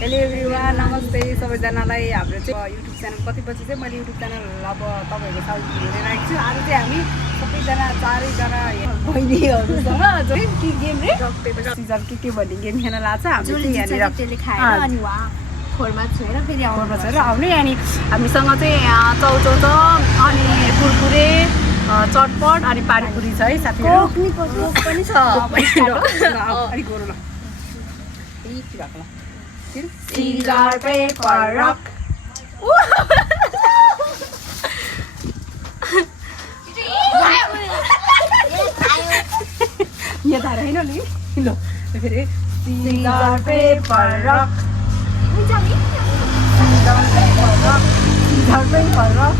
Hello everyone, नमस्ते सबैजनालाई। हाम्रो चाहिँ युट्युब च्यानल कतिपछि चाहिँ मैले युट्युब च्यानल अब तपाईँहरूको साउथ हेरेर आएको छु। आज चाहिँ हामी सबैजना चारैजना बहिनीहरूसँग के गेम रे सिजन के भन्ने गेम खेल्न लाग्छ। हामी चाहिँ यहाँनिर खोरमा छोएर आउने अनि हामीसँग चाहिँ चौचौ छ अनि कुरकुरे चटपट अनि पानीपुरी छ है साथीहरू पनि छ। अलिक गोरु ल Caesar paper rock. Ya taruh ini nih, lo. Caesar paper rock. Caesar paper rock. Caesar paper rock.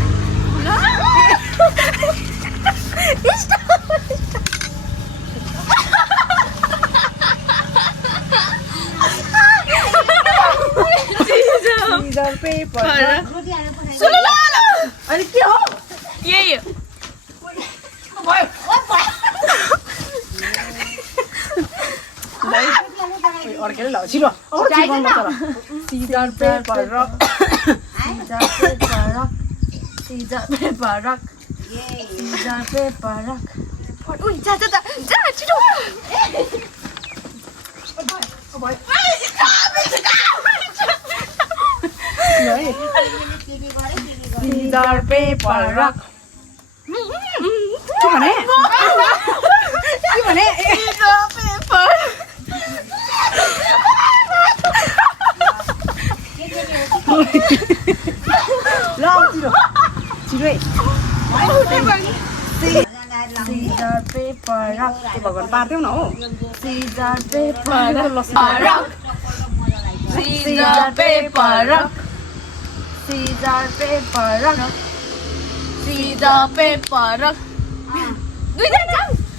Caesar paper rock. Sudah lah. Ada kyo? Ye. Boy. और के लाओ छिलो और छिलो मत Caesar paper rock. Caesar paper rock. Caesar paper rock. Caesar paper rock. Ui, जा छिलो. Boy. Caesar paper rock. Gimana? Gimana? Caesar paper. Lo, Ciro. Ciro. Caesar paper rock. Coba kan partai mana? Caesar paper rock. Caesar paper rock. Caesar paper rock. Caesar paper rock.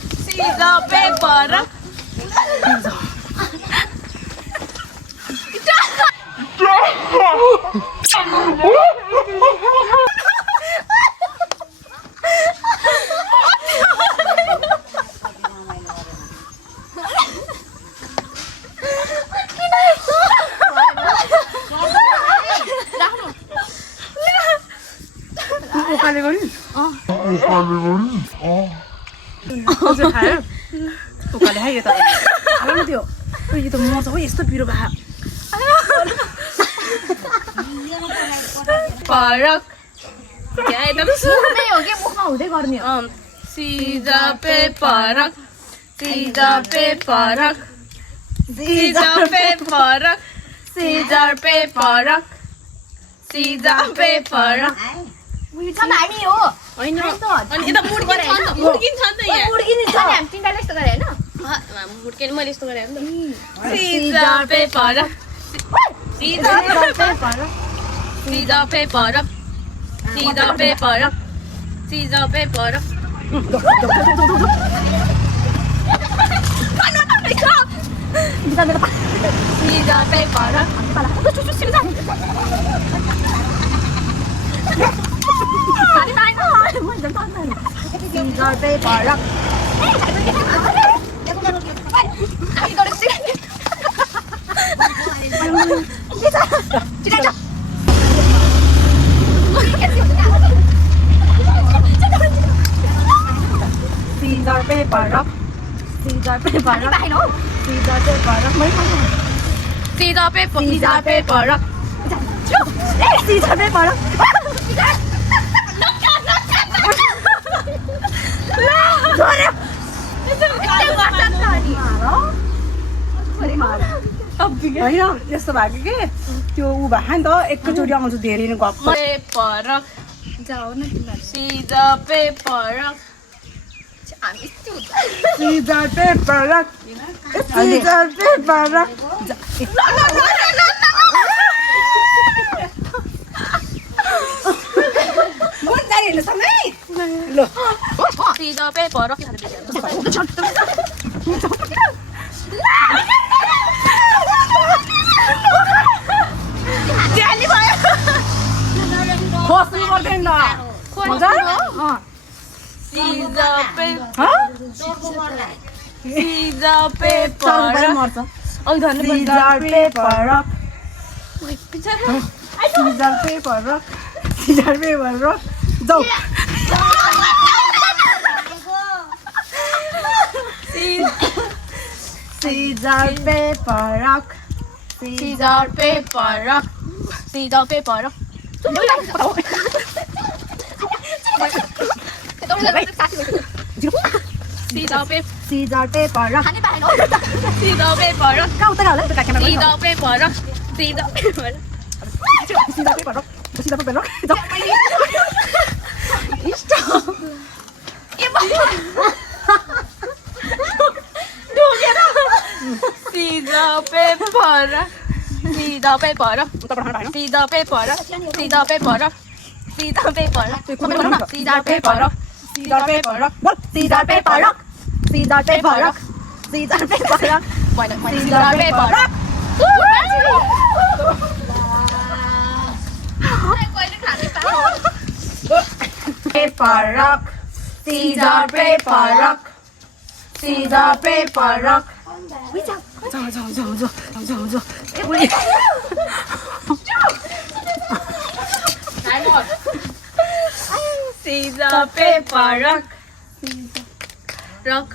Caesar paper rock. Bukan deh ya tadi. Alam itu, itu mau tahu itu biru bah. Parak. Ya itu tuh sudah ya, oke mau udah korni. Caesar paper rock. Caesar paper rock. Caesar paper rock. Caesar paper rock. Caesar paper rock. Sama ini yo. Ani itu mungkin contoh ya. Mungkin itu. Ani tinggal list keren, no? Mungkin mau list keren. Caesar paper. Caesar paper. Caesar paper. Caesar paper. Caesar paper. Bisa berapa? Caesar paper. Cucu simpan. Tadi naik lah, mau jangan naik. Caesar paper rock. Ayo dorong sini. Tidak. Caesar paper rock. Caesar paper rock. Caesar paper rock. Caesar paper. Caesar paper rock. Caesar paper rock. होइन यस्तो भएको के त्यो उ भए नि त एकैचोटि आउँछ धेरै नै गफ पेपर जाऊ न तिमीहरू Caesar paper Caesar paper Caesar paper Lo. Caesar paper rock ada खोस्नु पर्दैन मजा Caesar paper Caesar paper मर्छ Caesar paper Scissor, paper, rock. Scissor, paper, rock. जाऊ. Scissor, paper, rock. Scissor, paper, rock. Scissor, paper, rock. Scissor, paper. Scissor, paper, rock. Scissor, paper, rock. Kau udah kali dekat kamera. Scissor, paper, rock. Scissor, paper, rock. Scissor, paper, rock. Scissor, paper, rock. जाऊ. Scissor, paper, rock. Scissor, paper, rock. Udah pernah dah. Scissor, paper, rock. Scissor, paper, rock. Scissor, paper, rock. Scissor, paper, rock. Scissor, paper, rock. What? Scissor, paper, rock. Scissor, paper, rock. Scissor, paper, rock. Scissor, paper, rock. Paper, rock. Scissor, paper, rock. Scissor, paper, rock. যাও. Scissor, paper, rock. Rock.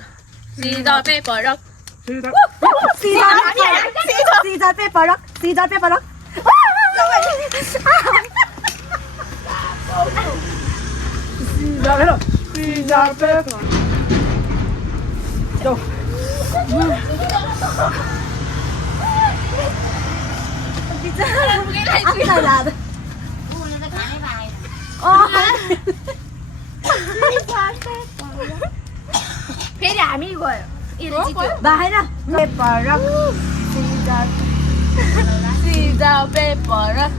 Scissor, paper, rock. Scissor, paper, rock. Scissor, paper, rock. Scissor, paper. Go. Anh này là Thế thì ai mới gọi? bà thấy nè paper rock Scissor, paper, rock.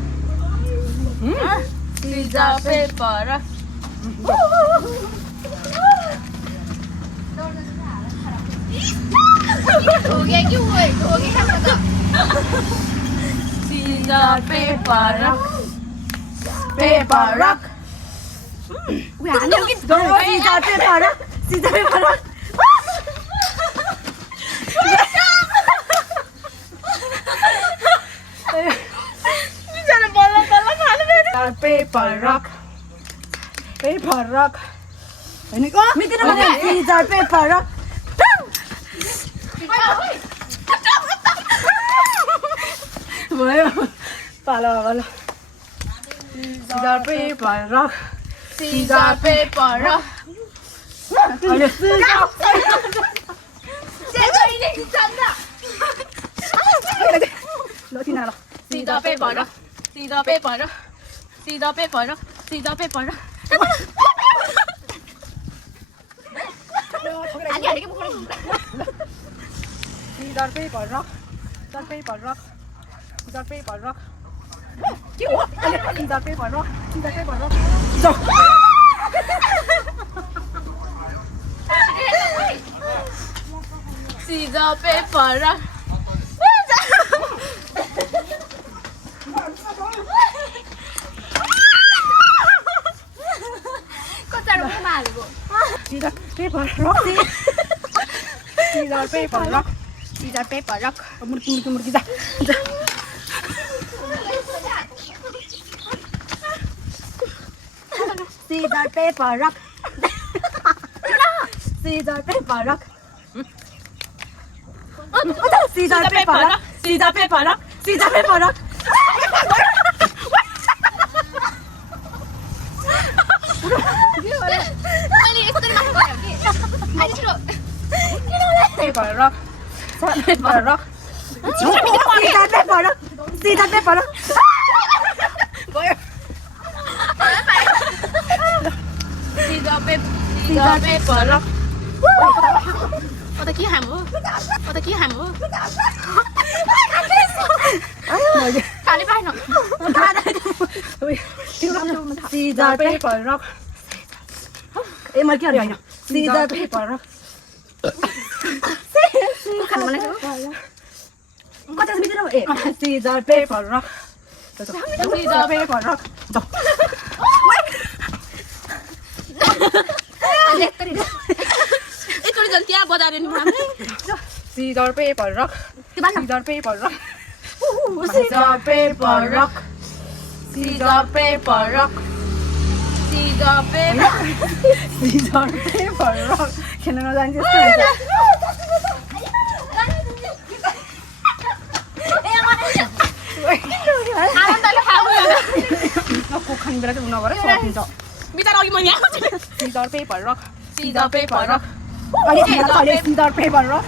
Scissor, paper, rock. Scissor, paper, rock. paper rock Ui, anh nhớ cái scissor paper rock scissor paper rock paper rock ini kok mikir apa scissor paper rock boleh palo scissor paper rock Scissor, paper, rock. ada scissor lo tin nào Scissor, paper, rock. Scissor, paper, rock. Scissor, paper, rock. Scissor, paper, rock. Anh nhớ đi cái bút này. scissor paper rock scissor paper rock scissor paper rock scissor paper rock scissor paper rock rồi Scissor, paper, rock. Con sao đúng mà rồi. scissor paper rock scissor paper rock Scissor, paper, rock. Murki kita scissor paper rock scissor paper rock scissor paper rock scissor paper rock scissor paper rock Ini ikut dari mana kau? Ayo dulu. paper rock paper rock scissor paper rock scissor paper rock Scissor, paper, rock. Ở kia hàm ư? Ở kia hàm ư? Cả đi bay nó. scissor paper rock em kia rồi nhỉ scissor paper rock Khăn mà lấy chứ. có cho biết đâu scissor paper rock scissor paper rock Itu di jantia buat ada nih mana? scissor paper rock Di mana? scissor paper rock Scissor, paper, rock. Scissor, paper, rock. Scissor, paper. Scissor, paper, rock. Can I know kok하는 거라 좀 나와라. 좋아. Bisa lagi banyak. Scissor, paper, rock. Scissor, paper, rock. 아니, 빨리 scissor, paper, rock.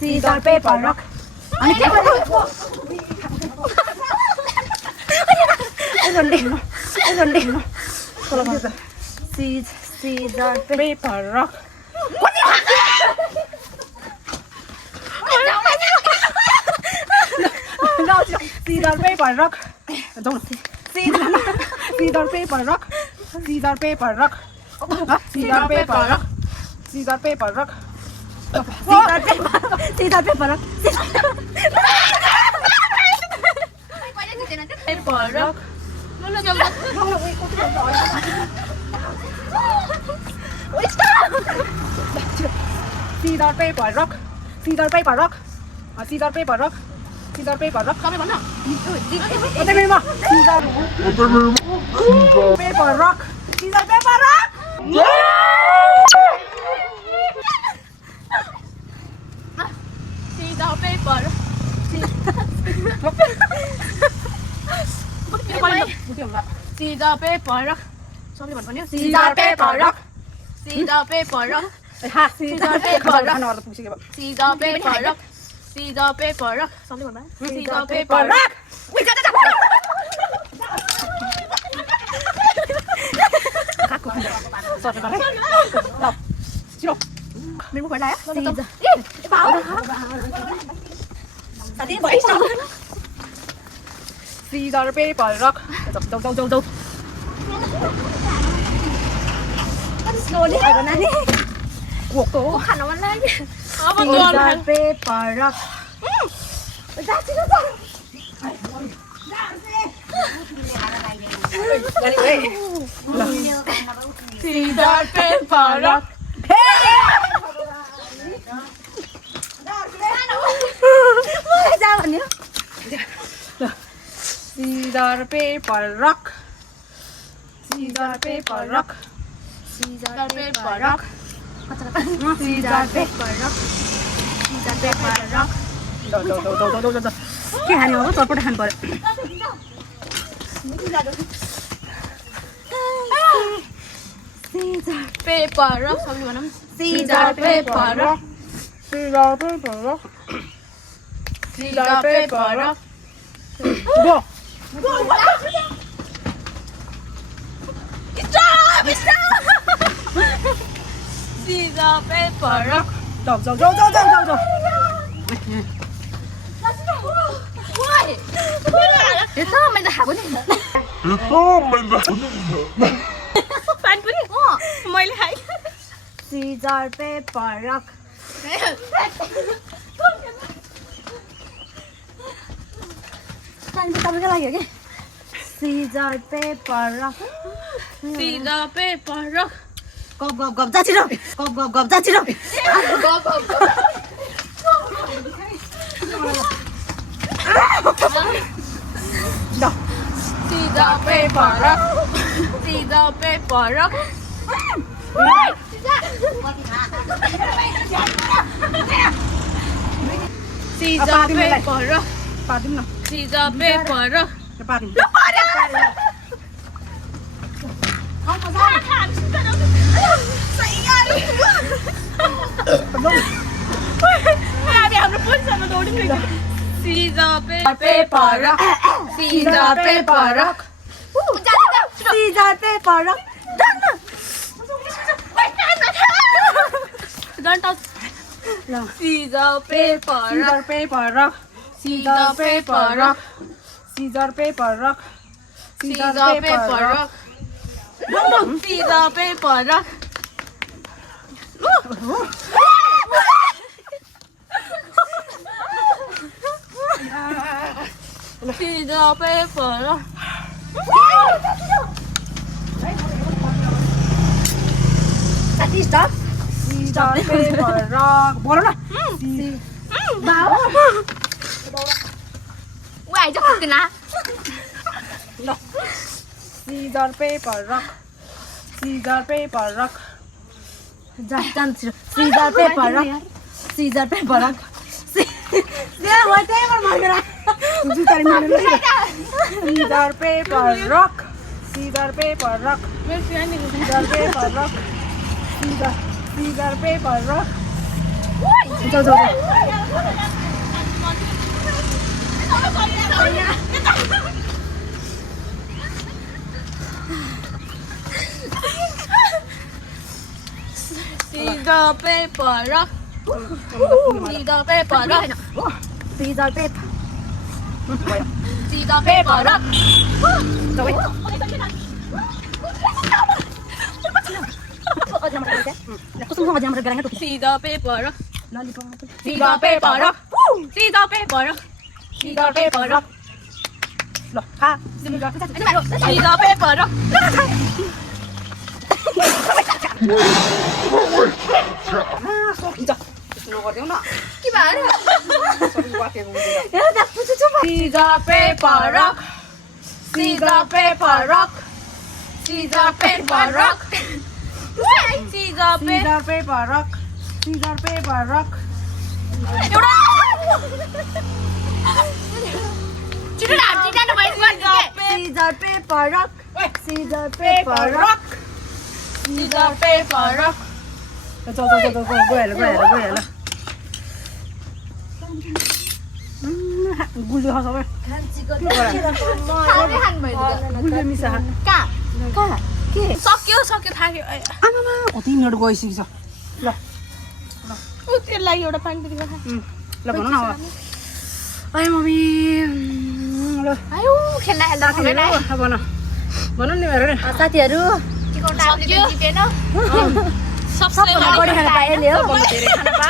Scissor, paper, rock. 아니, Scissor, paper, rock. No, scissor, paper, rock. Don't. Scissor, paper, rock. Scissor, paper, rock. Scissor, paper, rock. Scissor, paper, rock. Scissor, paper, rock. Paper, rock. Scissor, paper, rock. Scissor, paper, rock. Scissor, paper, rock. Scissor, paper, rock. Kami mana? 어때 밀마? Scissor, paper, rock. Scissor, paper, rock. Scissor, paper. Scissor, paper, rock. Sorry, mana? Scissor, paper, rock. Scissor, paper, rock. 하, scissor, paper, rock. 하나 와서 보시게 봐. Scissor, paper, rock. Scissor, paper, rock. Sorry, mana? Scissor, paper, rock. rock. 우리 자자자. 갖고 간다. 써줘 봐. 나. 싫어. 밀고 갈라요? Scissor. Tadi boleh isang. Scissor, paper, rock. Jauh. Slowly, ako na ni. Walk to. Bukan naman lagi. Apa tuan? Scissor, paper, rock. Scissor, paper, rock. Scissor, paper, rock. Scissor, paper, rock. Scissor, paper, rock. Scissor, paper, rock. Scissor, paper, rock. Đâu. Cái hàng này có tôi hành bờ. Scissor, Paper, rock. Sorry, mana? scissor, paper, rock. Scissor, paper, rock. Scissor, paper, rock. Go. Scissor, paper, rock. Đâu. Itu main dah aku ni. Fan pun ni. Oh, main lagi. Scissor, paper, rock. Tadi lagi, okay? Scissor, paper, rock. Scissor, paper, rock. Gop, 자지럽. gop, 자지럽. No. Scissor, paper, rock. Scissor, paper, rock. Scissor, paper, rock. Padim na. Scissor, paper, rock. Padim. Scissor, paper, rock. Scissor, paper, rock. Scissor, paper, rock. Don't touch. Scissor, paper, rock. Scissor, paper, rock. Scissor, paper, rock. Scissor, paper, rock. Scissor, paper, rock. Scissor, paper, rock. Scissor, paper, rock. Tadi stop. Scissor, paper, rock. बोलो ना. ऊ आइज पुग्दैन ल. Scissor, paper, rock. Scissor, paper, rock. जान्छ Scissor, paper, rock. Scissor, paper, rock. Scissor, paper, rock. Scissor, paper, rock. Scissor, paper, rock. Scissor, paper, rock. जाऊ. Scissor, paper, rock. Scissor, paper, rock. Scissor, paper. Scissor, paper, rock. Kusungan aja mereka dengan Scissor, paper, rock. lollipop. Scissor, paper, rock. Scissor, paper, rock. Scissor, paper, rock. ल खा. Scissor, paper, rock. सकिन्छ. त्यस्तो नगर्देऊ न. के भयो सबै वाकेको हुँदैन. Scissor, paper, rock. Scissor, paper, rock. Scissor, paper, rock. Scissor, paper. Scissor, paper, rock. Scissor, paper, rock. छिटो हात जिताउनु भयो Scissor, paper, rock. Scissor, Paper, paper, rock. rock. Scissor, paper, rock. जाऊ गइहाल. गुल्यो खा सबै. खाँदै खानुभयो गुल्यो मिसा खा. कहाँ सक्यो थाक्यो आमामा कति मिनट गइसकेछ. ल ऊ त्यसलाई एउटा पानी दिएको खा ल भन न अब. आइ मम्मी. ल आयो खेल्न साथीहरू भन नि मेरो नि. साथीहरू सबैले बढी खाना पाएँ नि हो धेरै खाना पा.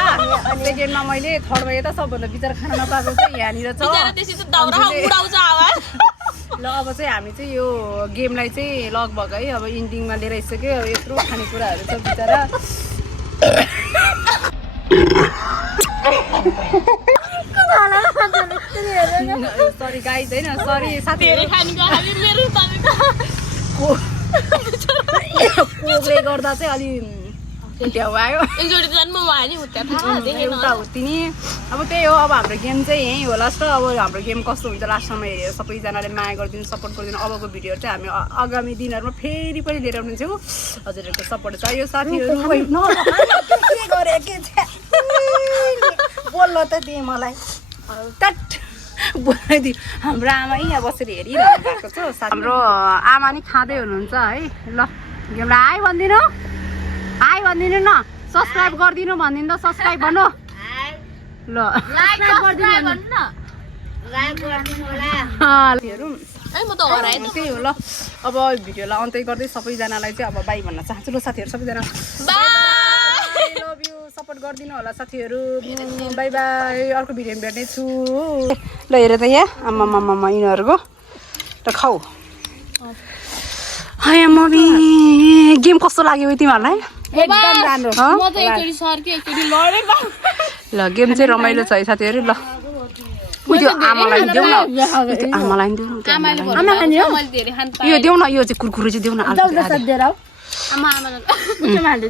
सेकेन्डमा मैले थर्डमा यता सबभन्दा बिचरा खाना नपाएको चाहिँ यहाँनिर छ. त्यसै त दाउरा उडाउँछ आवाज ल अब चाहिँ हामी चाहिँ यो गेमलाई चाहिँ लगभग है अब इन्डिङमा लिएर आइसक्यो. अब यत्रो खानेकुराहरू छ बिचरा. सरी गाइज होइन सरी साथीहरू. खानेको हामी मेरो तपाईँको कोले गर्दा चाहिँ अलि ढ्याउ आयो. एकचोटि जन्म भयो नि हुत्या थाहा देखेन एउटा हो तिनी. अब त्यही हो. अब हाम्रो गेम चाहिँ यहीँ हो लास्ट. अब हाम्रो गेम कस्तो हुन्छ लास्टसम्म हेरेर सबैजनाले माया गरिदिनु सपोर्ट गरिदिनु. अबको भिडियोहरू चाहिँ हामी आगामी दिनहरूमा फेरि पनि लिएर आउनेछौँ. हजुरहरूको सपोर्ट चाहियो साथीहरू. बोल्न त दिए मलाई बोलाइदियो. हाम्रो आमा यहाँ बसेर हेरिरहनु भएको छ. हाम्रो आमा नि खाँदै हुनुहुन्छ है. ल गेमलाई हाई भनिदिनु. हाई भनिदिनु न. सब्सक्राइब गरिदिनु भनिदिनु त. सब्सक्राइब भन्नु ल. साथीहरू म त हराएँ त त्यही हो. ल अब भिडियोलाई अन्त्य गर्दै सबैजनालाई चाहिँ अब बाई भन्न चाहन्छु. ल साथीहरू सबैजना बाई लभ यु. सपोर्ट गरिदिनु होला साथीहरू. By by. अर्को भिडियोमा भेट्ने छु. ल हेर त यहाँ आमामामा यिनीहरूको र खाऊ. हाय मम्मी गेम कस्तो लाग्यो तिमीहरूलाई? एकदम राम्रो म त एकचोटि सर्केँ एकचोटि लडेँ ल गेम चाहिँ रमाइलो छ है साथीहरू. ल त्यो आमालाई देऊ न. आमालाई देऊ न. मैले धेरै खानु यो देऊ न. यो चाहिँ कुरकुरे चाहिँ देऊ न. आमा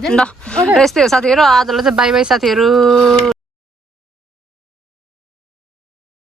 ल र यस्तै हो साथीहरू. आजलाई चाहिँ बाई बाई साथीहरू.